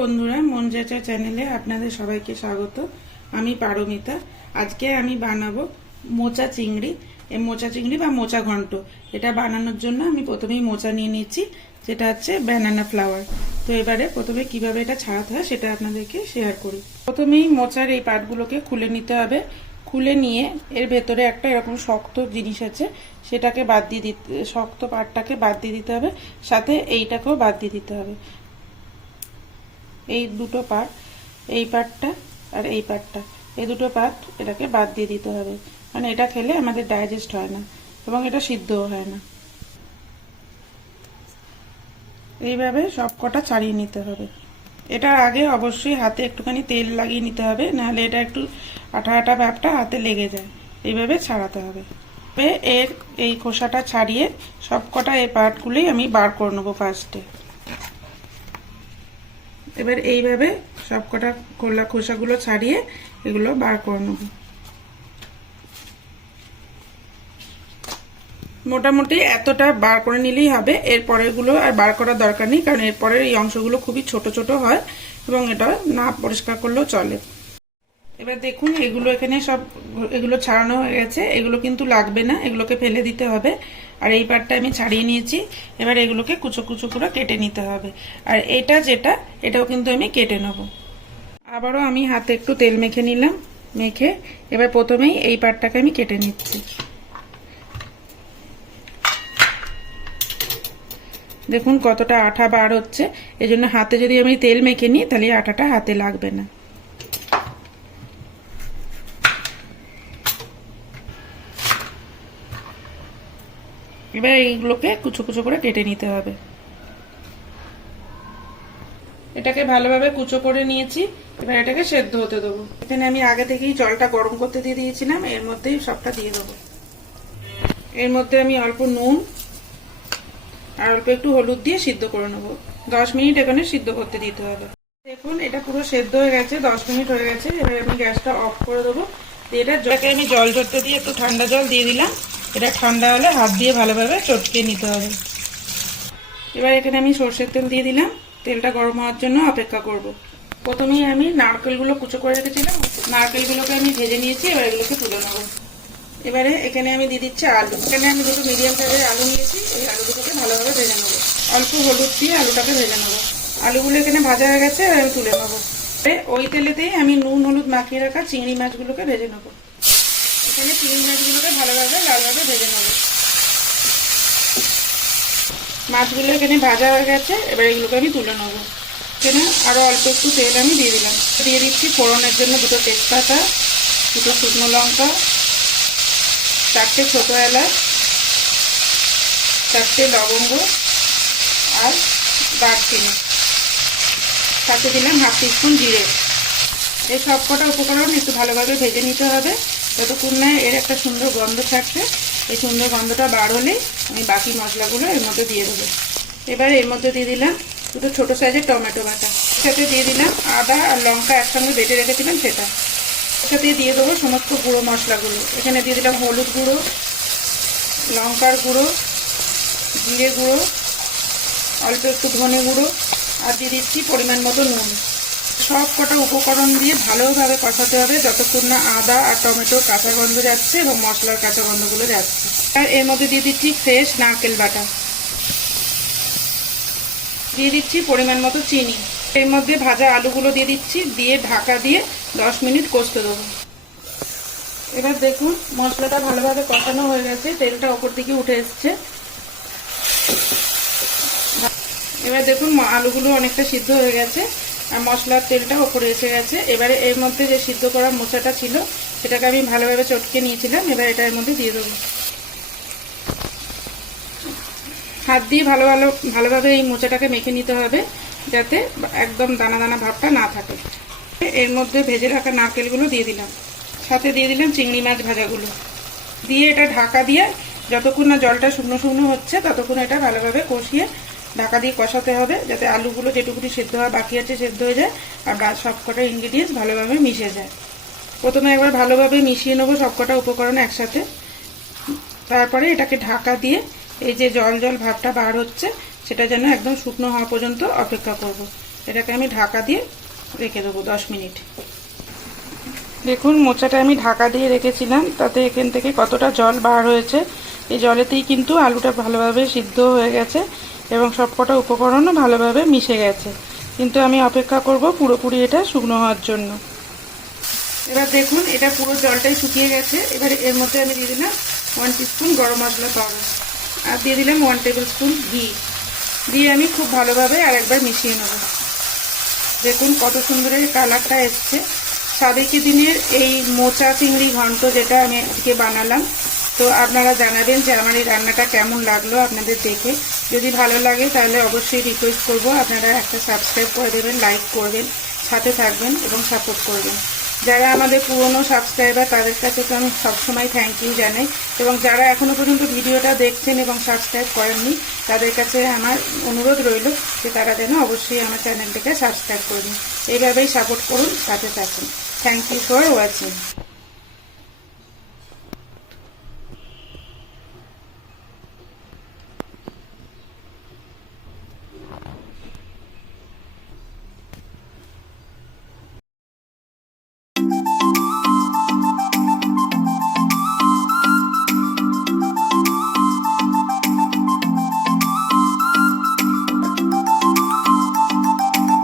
বন্ধুরা, মন চেঁচা চ্যানেলে আপনাদের সবাইকে স্বাগত। আমি পারমিতা। আজকে আমি বানাবো মোচা চিংড়ি। এই মোচা চিংড়ি বা মোচা ঘন্ট, এটা বানানোর জন্য আমি প্রথমেই মোচা নিয়ে নিচ্ছি, যেটা হচ্ছে ব্যানানা ফ্লাওয়ার তো এবারে প্রথমে কীভাবে এটা ছাড়াতে হয় সেটা আপনাদেরকে শেয়ার করি। প্রথমেই মোচার এই পাটগুলোকে খুলে নিতে হবে। খুলে নিয়ে এর ভেতরে একটা এরকম শক্ত জিনিস আছে, সেটাকে বাদ দিয়ে দিতে শক্ত পাটটাকে বাদ দিয়ে দিতে হবে। সাথে এইটাকেও বাদ দিয়ে দিতে হবে। এই দুটো পার্ট এই পার্টটা আর এই পার্টটা এই দুটো পার্ট এটাকে বাদ দিয়ে দিতে হবে। মানে এটা খেলে আমাদের ডাইজেস্ট হয় না এবং এটা সিদ্ধও হয় না। এইভাবে সব কটা ছাড়িয়ে নিতে হবে। এটার আগে অবশ্যই হাতে একটুখানি তেল লাগিয়ে নিতে হবে, নাহলে এটা একটু আঠা আঠা ভাবটা হাতে লেগে যায়। এইভাবে ছাড়াতে হবে। এর এই খোসাটা ছাড়িয়ে সব কটা এই পার্টগুলোই আমি বার করে নেব ফার্স্টে এবার এইভাবে সব কটা খোলা খোসাগুলো ছাড়িয়ে এগুলো বার করে নেব। মোটামুটি এতটা বার করে নিলেই হবে। এর পরেরগুলো আর বার করার দরকার নেই, কারণ এরপরের এই অংশগুলো খুবই ছোট ছোট হয় এবং এটা না পরিষ্কার করলেও চলে। এবার দেখুন, এগুলো এখানে সব, এগুলো ছাড়ানো হয়ে গেছে। এগুলো কিন্তু লাগবে না, এগুলোকে ফেলে দিতে হবে। আর এই পাটটা আমি ছাড়িয়ে নিয়েছি। এবার এগুলোকে কুচো কুচো করে কেটে নিতে হবে। আর এটা যেটা, এটাও কিন্তু আমি কেটে নেব। আবারও আমি হাতে একটু তেল মেখে নিলাম, মেখে এবার প্রথমেই এই পাটটাকে আমি কেটে নিচ্ছি। দেখুন কতটা আঠা বার হচ্ছে। এজন্য হাতে যদি আমি তেল মেখে নিই, তাহলে আঠাটা হাতে লাগবে না। এবার এইগুলোকে কুচো কুচো করে কেটে নিতে হবে। এটাকে ভালোভাবে কুচো করে নিয়েছি, এবার এটাকে সেদ্ধ হতে দেবো। এখানে আমি আগে থেকেই জলটা গরম করতে দিয়ে দিয়েছিলাম, এর মধ্যেই সবটা দিয়ে দেবো। এর মধ্যে আমি অল্প নুন আর অল্প একটু হলুদ দিয়ে সিদ্ধ করে নেব। দশ মিনিট এখানে সিদ্ধ করতে দিতে হবে। দেখুন, এটা পুরো সেদ্ধ হয়ে গেছে, দশ মিনিট হয়ে গেছে। এবার আমি গ্যাসটা অফ করে দেবো। এটা জলকে আমি জল ঝরতে দিয়ে একটু ঠান্ডা জল দিয়ে দিলাম। এটা ঠান্ডা হলে হাত দিয়ে ভালোভাবে চটকে নিতে হবে। এবার এখানে আমি সর্ষের তেল দিয়ে দিলাম। তেলটা গরম হওয়ার জন্য অপেক্ষা করব। প্রথমেই আমি নারকেলগুলো কুচো করে রেখেছিলাম। নারকেলগুলোকে আমি ভেজে নিয়েছি, এবার এগুলোকে তুলে নেব। এবারে এখানে আমি দিয়ে দিচ্ছি আলু। এখানে আমি দুটো মিডিয়াম সাইজের আলু নিয়েছি। এই আলু দুটোকে ভালোভাবে ভেজে নেব। অল্প হলুদ দিয়ে আলুটাকে ভেজে নেব। আলুগুলো এখানে ভাজা হয়ে গেছে, এবার আমি তুলে নেব। ওই তেলেতেই আমি নুন, হলুদ মাখিয়ে রাখা চিংড়ি মাছগুলোকে ভেজে নেব। এখানে চিংড়ি মাছগুলোকে ভালোভাবে লালভাবে ভেজে নেব। মাছগুলো এখানে ভাজা হয়ে গেছে, এবার এগুলোকে আমি তুলে নেব। এখানে আরও অল্প একটু তেল আমি দিয়ে দিলাম। দিয়ে দিচ্ছি ফোড়নের জন্য দুটো তেজপাতা, দুটো শুকনো লঙ্কা, চারটে ছোটো এলাচ, চারটে লবঙ্গ আর দারচিনি। সাথে দিলাম হাফ টিস্পুন জিরে। এই সব কটা উপকরণ একটু ভালোভাবে ভেজে নিতে হবে। যতক্ষণ না এর একটা সুন্দর গন্ধ থাকছে, এই সুন্দর গন্ধটা বার হলেই আমি বাকি মশলাগুলো এর মধ্যে দিয়ে দেবো। এবার এর মধ্যে দিয়ে দিলাম দুটো ছোটো সাইজের টমেটো বাটা। সাথে দিয়ে দিলাম আদা আর লঙ্কা একসঙ্গে বেটে রেখেছিলাম সেটা। সাথে দিয়ে দেবো সমস্ত গুঁড়ো মশলাগুলো। এখানে দিয়ে দিলাম হলুদ গুঁড়ো, লঙ্কার গুঁড়ো, জিরে গুঁড়ো, অল্প একটু ধনে গুঁড়ো, আর দিয়ে দিচ্ছি পরিমাণ মতো নুন। সব কটা উপকরণ দিয়ে ভালোভাবে কষাতে হবে যতক্ষণ না আদা আর টমেটোর কাঁচা গন্ধ যাচ্ছে এবং মশলার কাঁচা গন্ধগুলো যাচ্ছে। আর এর মধ্যে দিয়ে দিচ্ছি ফ্রেশ নারকেল বাটা। দিয়ে দিচ্ছি পরিমাণ মতো চিনি। এর মধ্যে ভাজা আলুগুলো দিয়ে দিচ্ছি, দিয়ে ঢাকা দিয়ে দশ মিনিট কষতে দেবো। এবার দেখুন মশলাটা ভালোভাবে কষানো হয়ে গেছে, তেলটা ওপর দিকে উঠে এসছে। এবার দেখুন আলুগুলো অনেকটা সিদ্ধ হয়ে গেছে। মশলার তেলটা ওপরে এসে গেছে। এবারে এর মধ্যে যে সিদ্ধ করা মোচাটা ছিল, সেটাকে আমি ভালোভাবে চটকে নিয়েছিলাম। এবার এটা এর মধ্যে দিয়ে দেবো। হাত দিয়ে ভালো ভালো, ভালোভাবে এই মোচাটাকে মেখে নিতে হবে, যাতে একদম দানা দানা ভাবটা না থাকে। এর মধ্যে ভেজে রাখা নারকেলগুলো দিয়ে দিলাম। সাথে দিয়ে দিলাম চিংড়ি মাছ ভাজাগুলো। দিয়ে এটা ঢাকা দিয়ে যতক্ষণ না জলটা শুকনো শুকনো হচ্ছে, ততক্ষণ এটা ভালোভাবে কষিয়ে ঢাকা দিয়ে কষাতে হবে যাতে আলুগুলো যেটুকুনি সেদ্ধ হওয়া বাকি আছে সেদ্ধ হয়ে যায় আর বা সব কটা ইনগ্রিডিয়েন্টস ভালোভাবে মিশে যায়। প্রথমে একবার ভালোভাবে মিশিয়ে নেব সব কটা উপকরণ একসাথে। তারপরে এটাকে ঢাকা দিয়ে এই যে জল জল ভাবটা বার হচ্ছে, সেটা যেন একদম শুকনো হওয়া পর্যন্ত অপেক্ষা করব। এটাকে আমি ঢাকা দিয়ে রেখে দেবো দশ মিনিট। দেখুন, মোচাটা আমি ঢাকা দিয়ে রেখেছিলাম, তাতে এখান থেকে কতটা জল বার হয়েছে। এই জলেতেই কিন্তু আলুটা ভালোভাবে সিদ্ধ হয়ে গেছে। এবং সবকটা উপকরণও ভালোভাবে মিশে গেছে। কিন্তু আমি অপেক্ষা করব পুরোপুরি এটা শুকনো হওয়ার জন্য। এবার দেখুন, এটা পুরো জলটাই শুকিয়ে গেছে। এবার এর মধ্যে আমি দিয়ে দিলাম ওয়ান টিস্পুন গরম মশলা পাউডার। আর দিয়ে দিলাম ওয়ান টেবিল স্পুন ঘি। দিয়ে আমি খুব ভালোভাবে আরেকবার মিশিয়ে নেব। দেখুন কত সুন্দর কালারটা এসছে। সাবেকি দিনের এই মোচা চিংড়ি ঘন্ট যেটা আমি আজকে বানালাম তো আপনারা জানাবেন যে আমার এই রান্নাটা কেমন লাগল আপনাদের দেখে। যদি ভালো লাগে তাহলে অবশ্যই রিকোয়েস্ট করব। আপনারা একটা সাবস্ক্রাইব করে দেবেন লাইক করবেন, সাথে থাকবেন এবং সাপোর্ট করবেন। যারা আমাদের পুরনো সাবস্ক্রাইবার তাদের কাছে তো আমি সবসময় থ্যাংক ইউ জানাই। এবং যারা এখনও পর্যন্ত ভিডিওটা দেখছেন এবং সাবস্ক্রাইব করেননি, তাদের কাছে আমার অনুরোধ রইল যে তারা যেন অবশ্যই আমার চ্যানেলটিকে সাবস্ক্রাইব করুন এইভাবেই সাপোর্ট করুন, সাথে থাকুন। Thank you for watching